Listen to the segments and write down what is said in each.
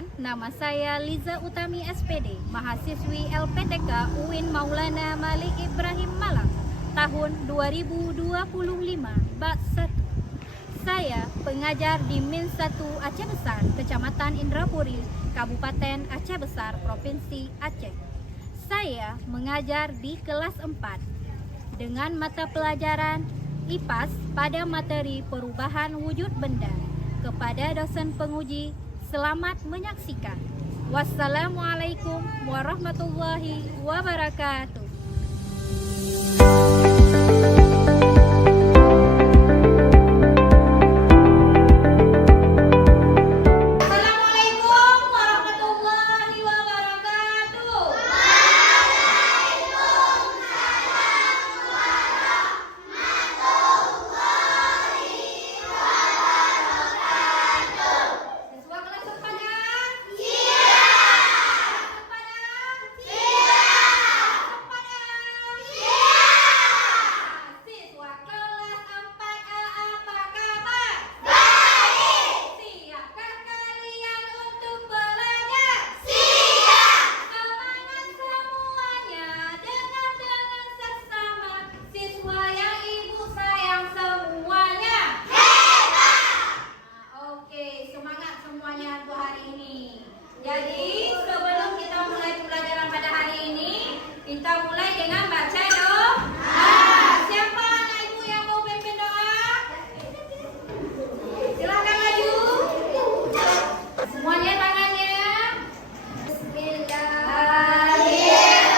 Perkenalkan, nama saya Liza Utami SPD, mahasiswi LPTK UIN Maulana Malik Ibrahim Malang, tahun 2025, Bab 1. Saya pengajar di Min 1 Aceh Besar, Kecamatan Indrapuri, Kabupaten Aceh Besar, Provinsi Aceh. Saya mengajar di kelas 4 dengan mata pelajaran IPAS pada materi perubahan wujud benda. Kepada dosen penguji, selamat menyaksikan. Wassalamualaikum warahmatullahi wabarakatuh. Assalamualaikum warahmatullahi wabarakatuh. Siswa kelas sepada? Siap. Sepada? Siap. Sepada? Siap. Siswa kelas 4A apa kabar? Baik. Siapkah kalian untuk belajar? Siap. Semangat semuanya, dengar dengan seksama, siswa yang ibu sayang semuanya. Oke, semangat semuanya untuk hari ini. Jadi, sebelum kita mulai pelajaran pada hari ini, kita mulai dengan baca doa. Siapa anak ibu yang mau pimpin doa? Silakan maju. Semuanya tangannya. Bismillahirrahmanirrahim.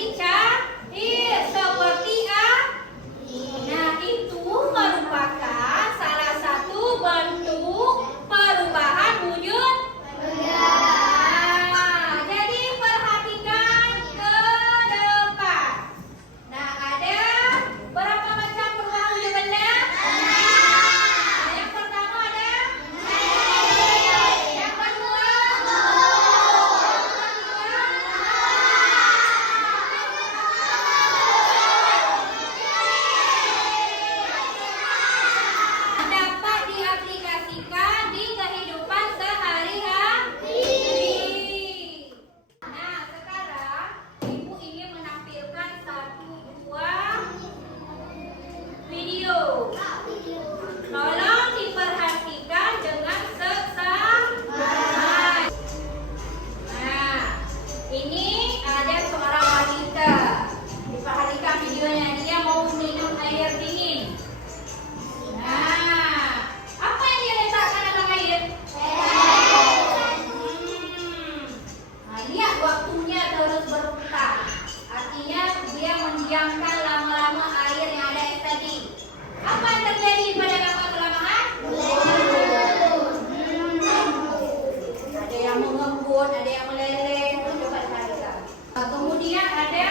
menjadi cair seperti Nah, itu merupakan salah satu bentuk perubahan wujud. Nah, jadi perhatikan ke depan. Nah, ada berapa macam perubahan wujud benda? Yang pertama ada yang kedua dapat diaplikasikan di kehidupan sehari-hari. Nah, sekarang Ibu ingin menampilkan satu buah video. Tolong diperhatikan dengan seksama. Nah, ini ada seorang wanita. Diperhatikan videonya, dia mau minum air dingin. Nah, apa yang dia letakkan dalam air? Nah, lihat waktunya terus berputar. Artinya dia mendiamkan lama-lama air yang ada es tadi. Apa yang terjadi pada kapal kelamaan? Ada yang mengembun, ada yang meleleh. Coba perhatikan. Kemudian ada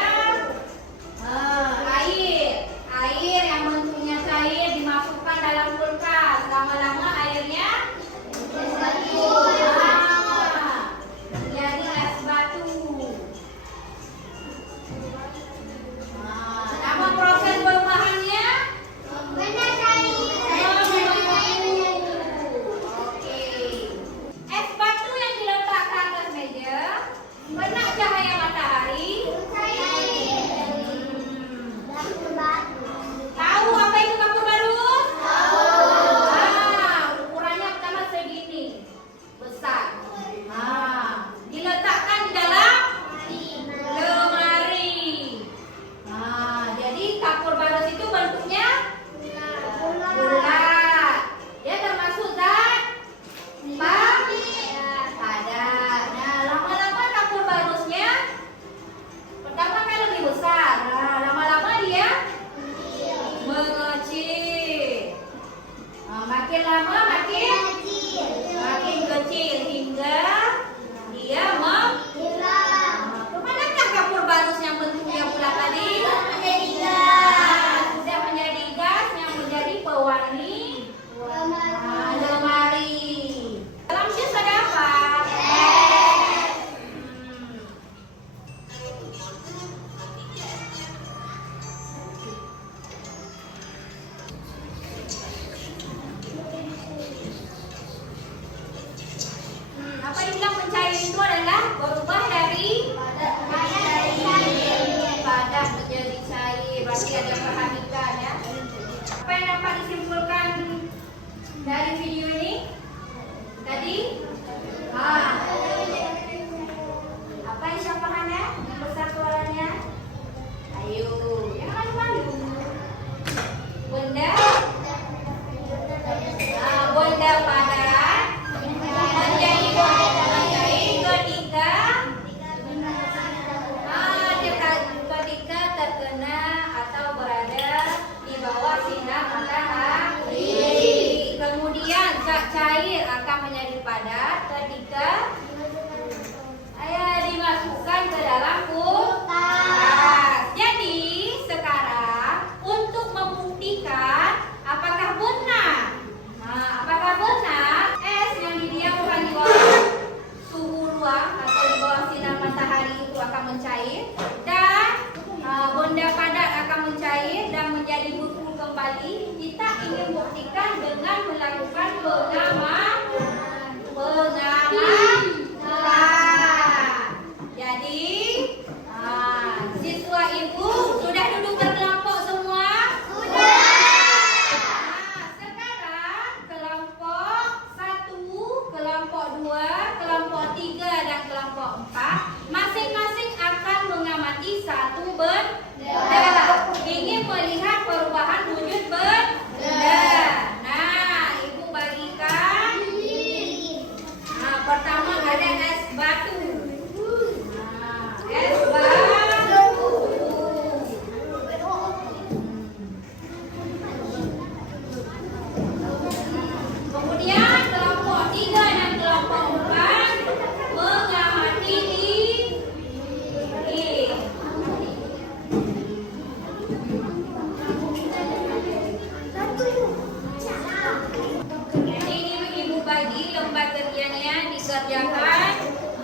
air yang bentuknya cair dimasukkan dalam kulkas. Lama-lama airnya jadi es batu. Nama proses perubahannya? Oke. Es batu yang diletakkan atas meja kena cahaya matahari. Tahu apa itu kapur barus? Ukurannya pertama segini besar. Diletakkan di dalam lemari. Jadi kapur barus itu bentuknya bulat. Dia termasuk zat padat. Nah, lama-lama kapur barusnya pertama kan lebih besar. Nah, lama-lama dia mengecil. Makin lama makin kecil hingga dia kemanakah kapur barus yang bentuknya bulat tadi? Sudah menjadi gas yang menjadi pewarni lemari. Dalam jus ada apa? Apa dibilang mencair itu adalah berubah dari padat menjadi cair. Berarti ada perhatikan ya. Apa yang dapat disimpulkan dari video ini tadi? Apa yang syafahannya? Besar suaranya. Ayo, jangan malu-malu. Benda padat menjadi ketika terkena atau berada di bawah sinar matahari. Kemudian zat cair akan menjadi padat ketika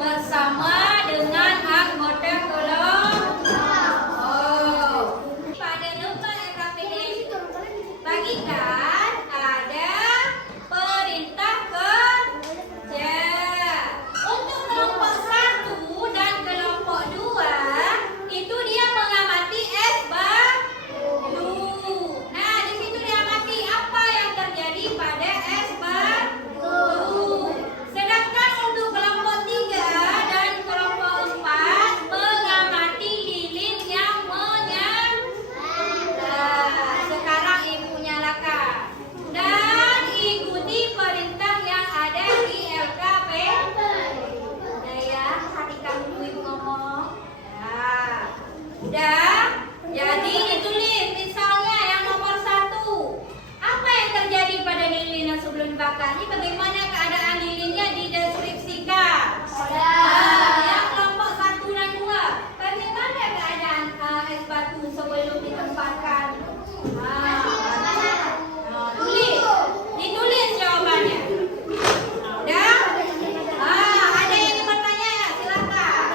bersama dengan anggota kelompok. Oh, pada lembar LKPD bagikan ada perintah kerja. Untuk kelompok 1 dan kelompok 2 itu dia mengamati es batu. Nah, di situ dia amati apa yang terjadi pada es batu. Sedangkan untuk kelompok 3 dan kelompok 4 mengamati lilin yang menyala. Sekarang ibu nyalakan dan ikuti perintah yang ada di LKPD. Udah ya, perhatikan dulu ibu ngomong. Ya, udah. Jadi ditulis misalnya yang nomor 1. Apa yang terjadi pada lilin yang sebelum dibakar? Ini bagaimana keadaan lilinnya dideskripsikan. Yang kelompok 1 dan 2. Bagaimana keadaan es batu sebelum ditempatkan? Ditulis jawabannya. Udah? Ada yang ingin bertanya? Silakan.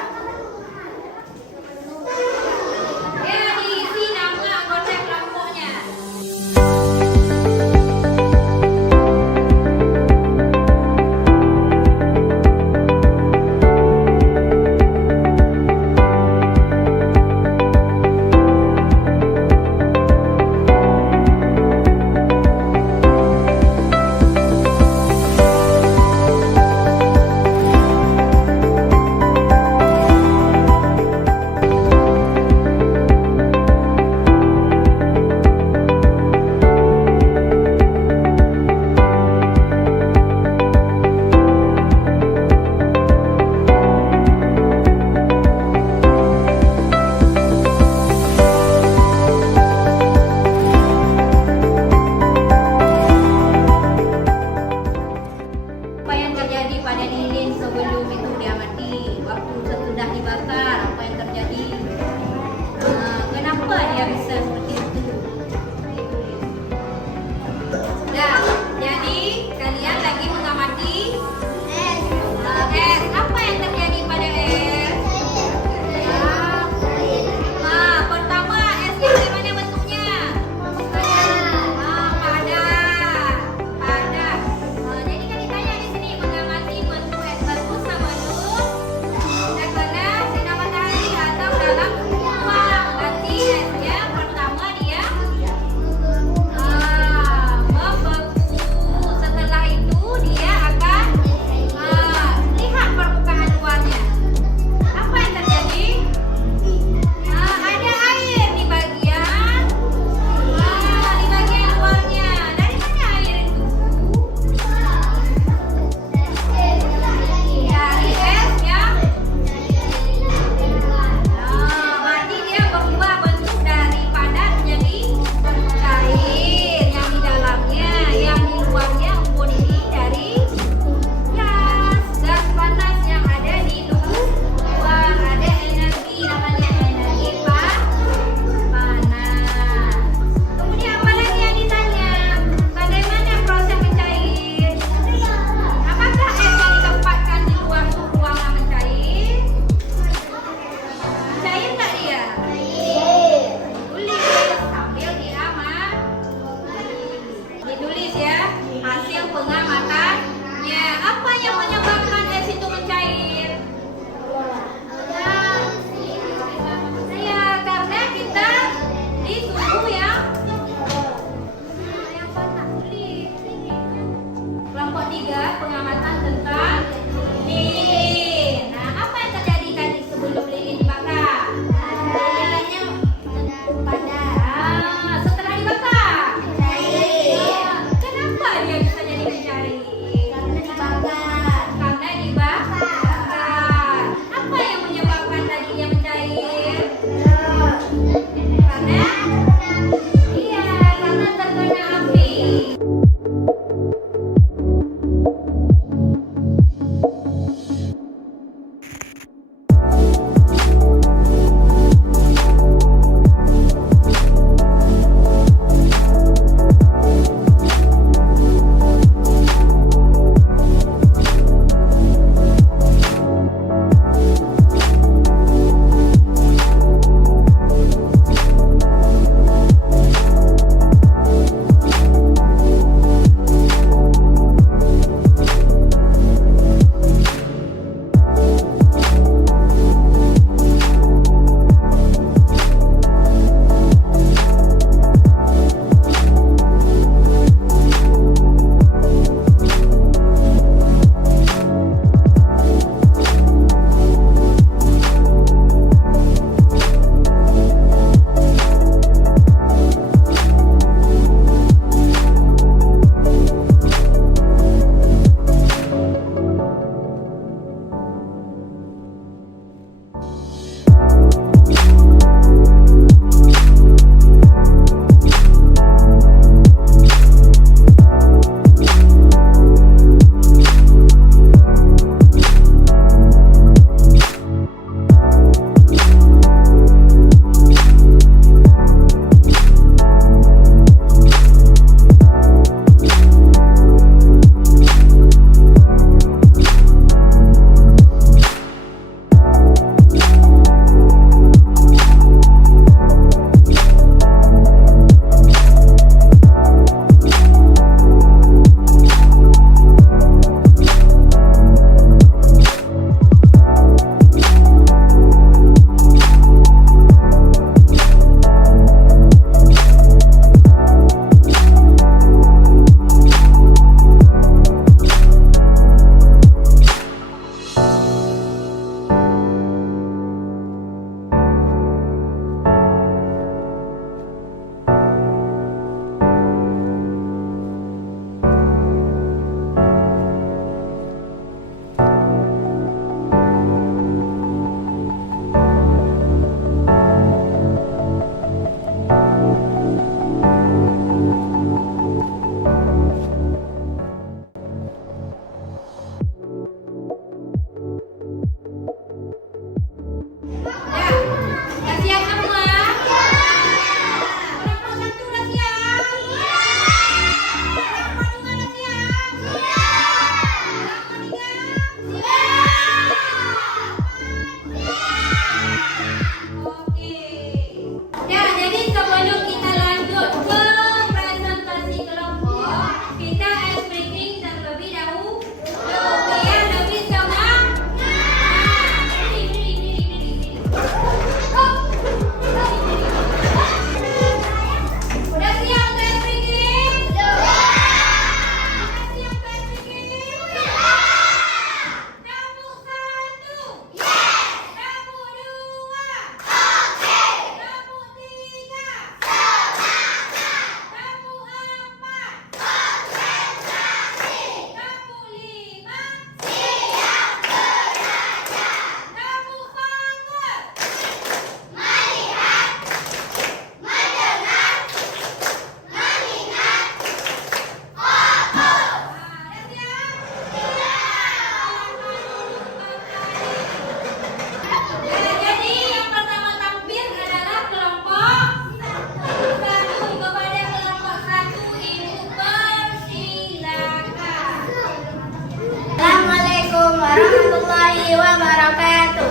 warahmatullahi wabarakatuh.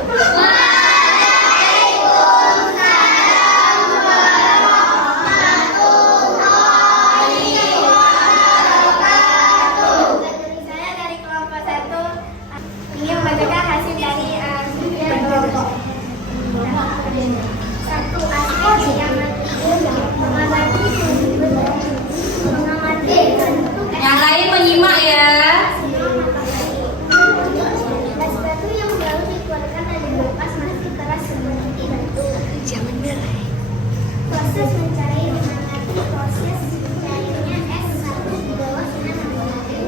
Saya dari kelompok 1 ingin membacakan hasil dari kelompok. Satu, aspek yang mengamati Yang lain menyimak ya. es batu yang baru dikeluarkan dan dilepas masih keras seperti batu. Jangan berai. Proses mencair mengamati proses mencairnya es batu di bawah sinar matahari.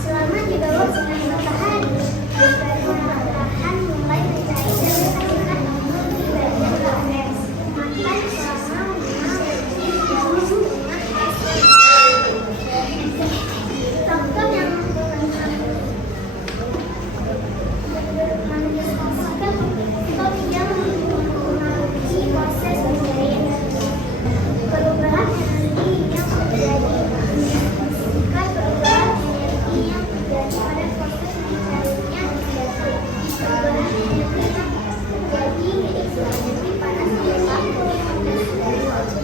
Selama di bawah sinar matahari, es batu perlahan mulai mencair dan menghasilkan di bagian bawah es. Maka selama 5 detik dalam setengah es batu. Faktor yang mendemonstrasikan atau yang mempengaruhi proses mencair. Perubahan energi yang terjadi disebutkan perubahan energi yang terjadi pada proses mencairnya es batu. Perubahan energi yang terjadi yaitu energi panas yang es batu.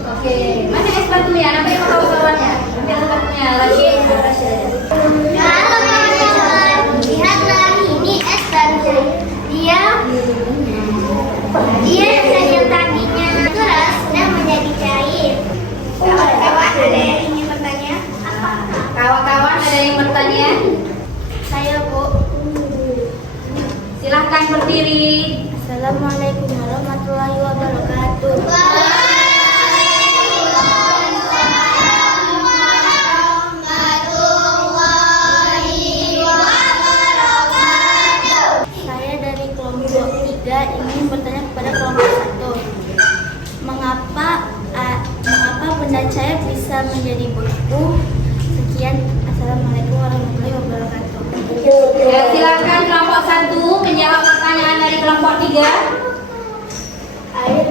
Oke, mana es batunya? Namanya kawan-kawannya. Ambil es batunya lagi. Halo kawan-kawan, lihatlah ini es batu. Dia yang tadinya keras sudah menjadi cair. Kawan-kawan ada yang ingin bertanya? Kawan-kawan ada yang bertanya? Saya Bu. Silahkan berdiri. Assalamualaikum warahmatullahi wabarakatuh. Saya dari kelompok 3 ingin bertanya kepada kelompok 1. Mengapa benda cair bisa menjadi beku? Sekian. Assalamualaikum warahmatullahi wabarakatuh. Ya, silakan kelompok 1 menjawab pertanyaan dari kelompok 3. Air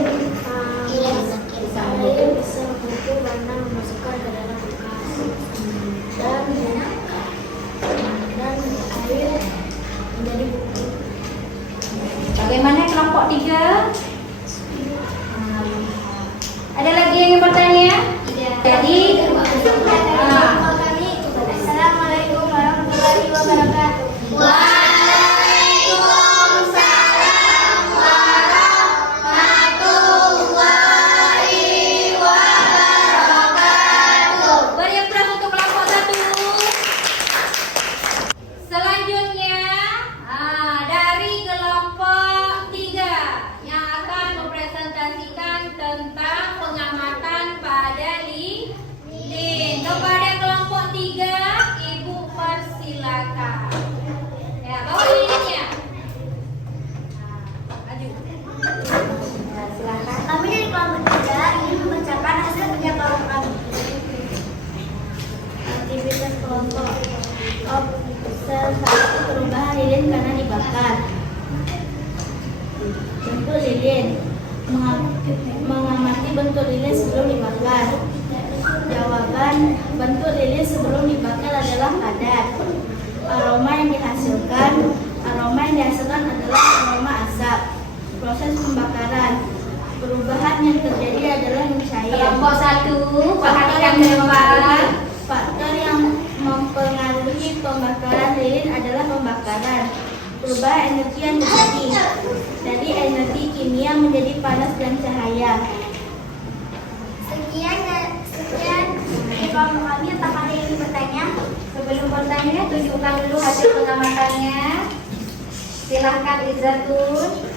bisa membeku karena memasukkan ke dalam bekas dan air menjadi beku. Bagaimana kelompok 3? Ada lagi yang ingin bertanya? Jadi, Assalamualaikum warahmatullahi wabarakatuh. beri yang keras untuk kelompok 1. Selanjutnya, dari kelompok 3 yang akan mempresentasikan tentang pengamatan pada lilin. Kepada kelompok 3, Ibu persilakan. Ya, bawa lilinnya. Maju. Silakan. Kami dari kelompok 3 ingin membacakan hasil kerja kelompok kami. Aktivitas kelompok observasi perubahan lilin karena dibakar. Bentuk lilin. Mengamati bentuk lilin sebelum dibakar. Jawaban, bentuk lilin sebelum dibakar adalah padat. Aroma yang dihasilkan adalah aroma asap. Proses pembakaran. Perubahan yang terjadi adalah mencair. Kelompok 1, perhatikan jawaban. Faktor yang mempengaruhi pembakaran lilin adalah pembakaran. Perubahan energi yang terjadi dari energi kimia menjadi panas dan cahaya. Sekian dari kelompok kami. Apakah ada yang ingin bertanya? Sebelum bertanya, tunjukkan dulu hasil pengamatannya. Silahkan Izzatun.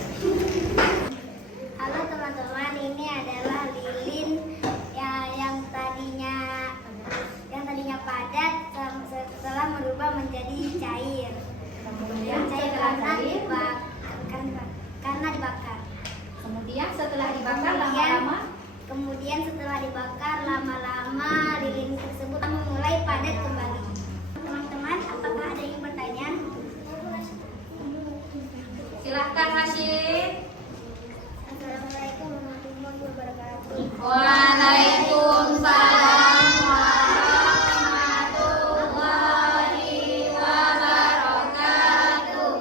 Halo teman-teman, ini adalah lilin yang tadinya padat setelah berubah menjadi cair. Kemudian Cair setelah karena dibakar. Kemudian setelah dibakar lama-lama. Kemudian setelah dibakar lama-lama lilin tersebut mulai padat kembali. Teman-teman, apakah ada yang bertanya? Silahkan Hashim. Assalamualaikum warahmatullahi wabarakatuh. Waalaikumsalam warahmatullahi wabarakatuh.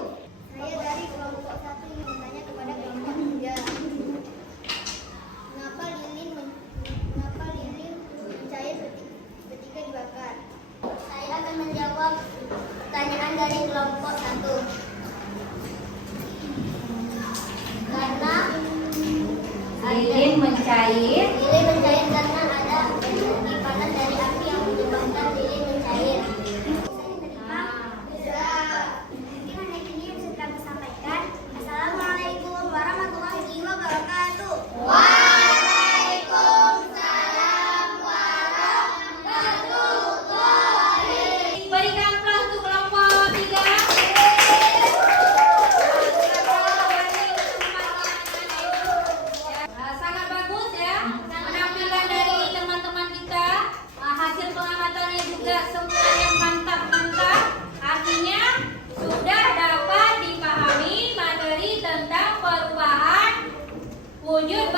lilin mencair. Lilin mencair karena ada energi panas dari api yang menyebabkan lilin mencair. Mungkin hanya ini yang bisa kami sampaikan. Assalamualaikum warahmatullahi wabarakatuh. Waalaikumsalam warahmatullahi. Berikan aplaus untuk kelompok 3. Sangat bagus ya penampilan dari teman-teman kita. Hasil pengamatannya juga semuanya mantap-mantap. Artinya sudah dapat dipahami materi tentang perubahan wujud